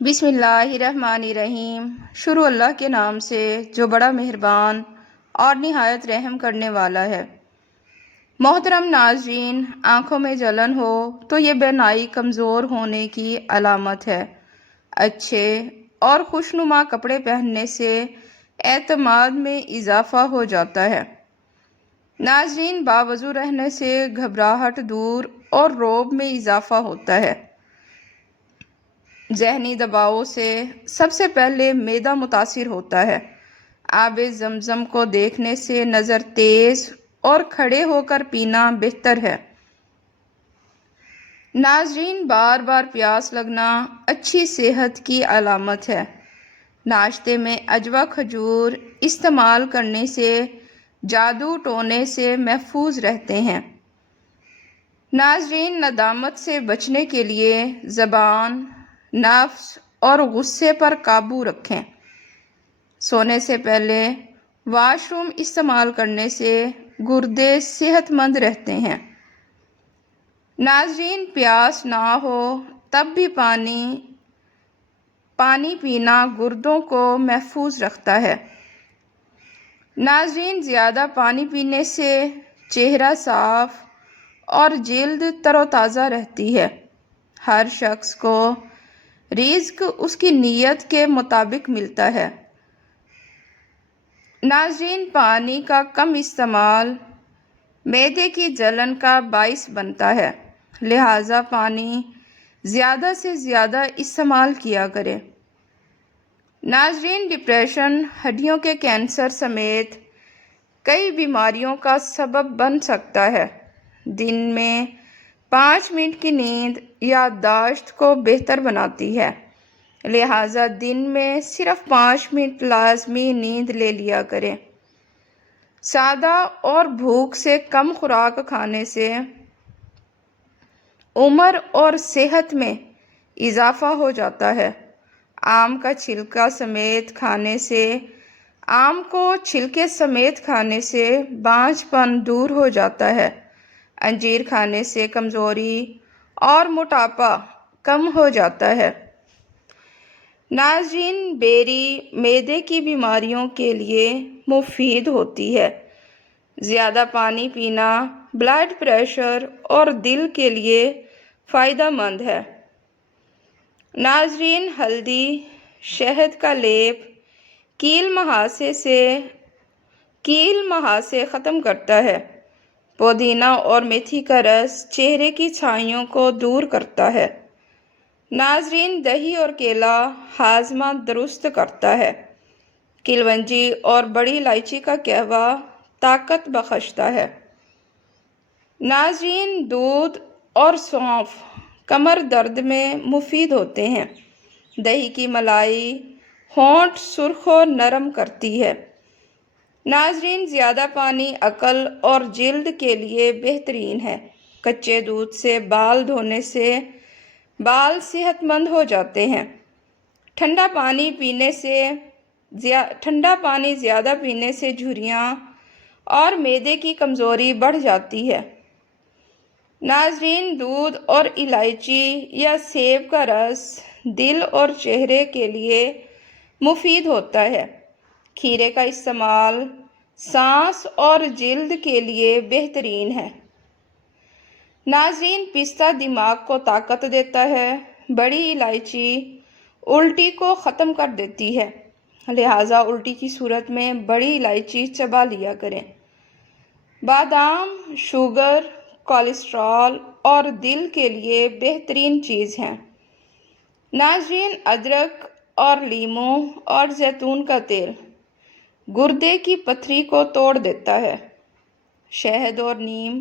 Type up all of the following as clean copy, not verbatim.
بسم اللہ الرحمن الرحیم۔ شروع اللہ کے نام سے جو بڑا مہربان اور نہایت رحم کرنے والا ہے۔ محترم ناظرین، آنکھوں میں جلن ہو تو یہ بینائی کمزور ہونے کی علامت ہے۔ اچھے اور خوشنما کپڑے پہننے سے اعتماد میں اضافہ ہو جاتا ہے۔ ناظرین، باوضو رہنے سے گھبراہٹ دور اور رعب میں اضافہ ہوتا ہے۔ ذہنی دباؤ سے سب سے پہلے معدہ متاثر ہوتا ہے۔ آب زمزم کو دیکھنے سے نظر تیز اور کھڑے ہو کر پینا بہتر ہے۔ ناظرین، بار بار پیاس لگنا اچھی صحت کی علامت ہے۔ ناشتے میں عجوا کھجور استعمال کرنے سے جادو ٹونے سے محفوظ رہتے ہیں۔ ناظرین، ندامت سے بچنے کے لیے زبان، نفس اور غصے پر قابو رکھیں۔ سونے سے پہلے واش روم استعمال کرنے سے گردے صحت مند رہتے ہیں۔ ناظرین، پیاس نہ ہو تب بھی پانی پینا گردوں کو محفوظ رکھتا ہے۔ ناظرین، زیادہ پانی پینے سے چہرہ صاف اور جلد تر و تازہ رہتی ہے۔ ہر شخص کو رزق اس کی نیت کے مطابق ملتا ہے۔ ناظرین، پانی کا کم استعمال معدے کی جلن کا باعث بنتا ہے، لہذا پانی زیادہ سے زیادہ استعمال کیا کریں۔ ناظرین، ڈپریشن ہڈیوں کے کینسر سمیت کئی بیماریوں کا سبب بن سکتا ہے۔ دن میں 5 منٹ کی نیند یادداشت کو بہتر بناتی ہے، لہذا دن میں صرف 5 منٹ لازمی نیند لے لیا کریں۔ سادہ اور بھوک سے کم خوراک کھانے سے عمر اور صحت میں اضافہ ہو جاتا ہے۔ آم کا چھلکا سمیت کھانے سے آم کو چھلکے سمیت کھانے سے بانجھ پن دور ہو جاتا ہے۔ انجیر کھانے سے کمزوری اور موٹاپا کم ہو جاتا ہے۔ ناظرین، بیری معدے کی بیماریوں کے لیے مفید ہوتی ہے۔ زیادہ پانی پینا بلڈ پریشر اور دل کے لیے فائدہ مند ہے۔ ناظرین، ہلدی شہد کا لیپ کیل مہاسے ختم کرتا ہے۔ پودینہ اور میتھی کا رس چہرے کی چھائیوں کو دور کرتا ہے۔ ناظرین، دہی اور کیلا ہاضمہ درست کرتا ہے۔ کلونجی اور بڑی الائچی کا قہوہ طاقت بخشتا ہے۔ ناظرین، دودھ اور سونف کمر درد میں مفید ہوتے ہیں۔ دہی کی ملائی ہونٹ سرخ و نرم کرتی ہے۔ ناظرین، زیادہ پانی عقل اور جلد کے لیے بہترین ہے۔ کچے دودھ سے بال دھونے سے بال صحت مند ہو جاتے ہیں۔ ٹھنڈا پانی زیادہ پینے سے جھریاں اور معدے کی کمزوری بڑھ جاتی ہے۔ ناظرین، دودھ اور الائچی یا سیب کا رس دل اور چہرے کے لیے مفید ہوتا ہے۔ کھیرے کا استعمال سانس اور جلد کے لیے بہترین ہے۔ ناظرین، پستہ دماغ کو طاقت دیتا ہے۔ بڑی الائچی الٹی کو ختم کر دیتی ہے، لہذا الٹی کی صورت میں بڑی الائچی چبا لیا کریں۔ بادام شوگر، کولیسٹرول اور دل کے لیے بہترین چیز ہیں۔ ناظرین، ادرک اور لیموں اور زیتون کا تیل گردے کی پتھری کو توڑ دیتا ہے۔ شہد اور نیم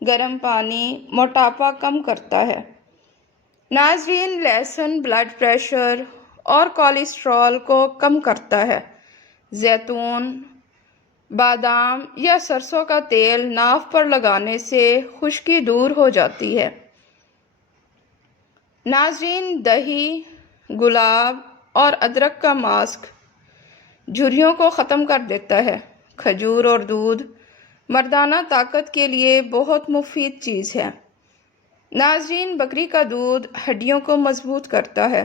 گرم پانی موٹاپا کم کرتا ہے۔ ناظرین، لہسن بلڈ پریشر اور کولیسٹرول کو کم کرتا ہے۔ زیتون، بادام یا سرسوں کا تیل ناف پر لگانے سے خشکی دور ہو جاتی ہے۔ ناظرین، دہی، گلاب اور ادرک کا ماسک جھریوں کو ختم کر دیتا ہے۔ کھجور اور دودھ مردانہ طاقت کے لیے بہت مفید چیز ہے۔ ناظرین، بکری کا دودھ ہڈیوں کو مضبوط کرتا ہے۔